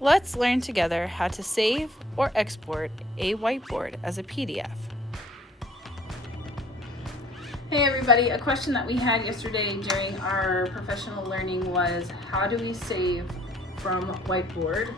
Let's learn together how to save or export a whiteboard as a PDF. Hey everybody, a question that we had yesterday during our professional learning was how do we save from Whiteboard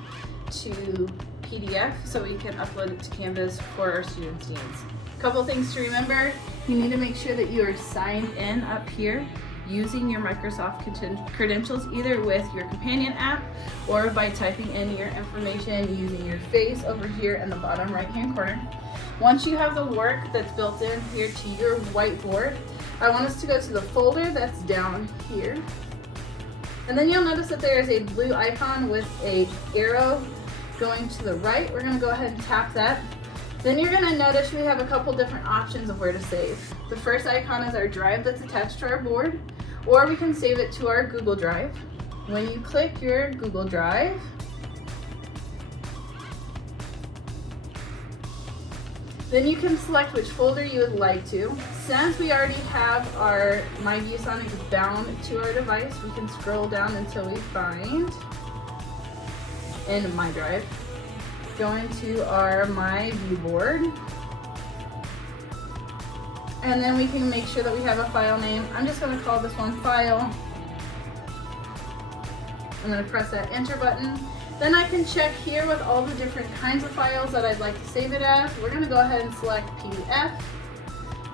to PDF so we can upload it to Canvas for our students' needs. A couple things to remember. You need to make sure that you are signed in up here using your Microsoft credentials, either with your companion app or by typing in your information using your face over here in the bottom right hand corner. Once you have the work that's built in here to your whiteboard, I want us to go to the folder that's down here. And then you'll notice that there is a blue icon with an arrow going to the right. We're going to go ahead and tap that. Then you're going to notice we have a couple different options of where to save. The first icon is our drive that's attached to our board, or we can save it to our Google Drive. When you click your Google Drive, then you can select which folder you would like to. Since we already have our myViewSonic bound to our device, we can scroll down until we find in My Drive. Go into our myViewBoard. And then we can make sure that we have a file name. I'm just going to call this one File. I'm going to press that Enter button. Then I can check here with all the different kinds of files that I'd like to save it as. We're going to go ahead and select PDF.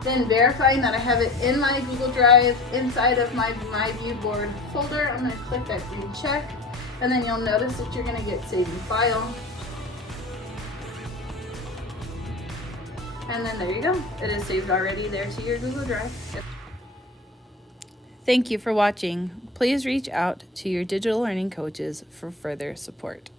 Then verifying that I have it in my Google Drive inside of my myViewBoard folder, I'm going to click that green check. And then you'll notice that you're going to get Save in File. And then there you go. It is saved already there to your Google Drive. Thank you for watching. Please reach out to your digital learning coaches for further support.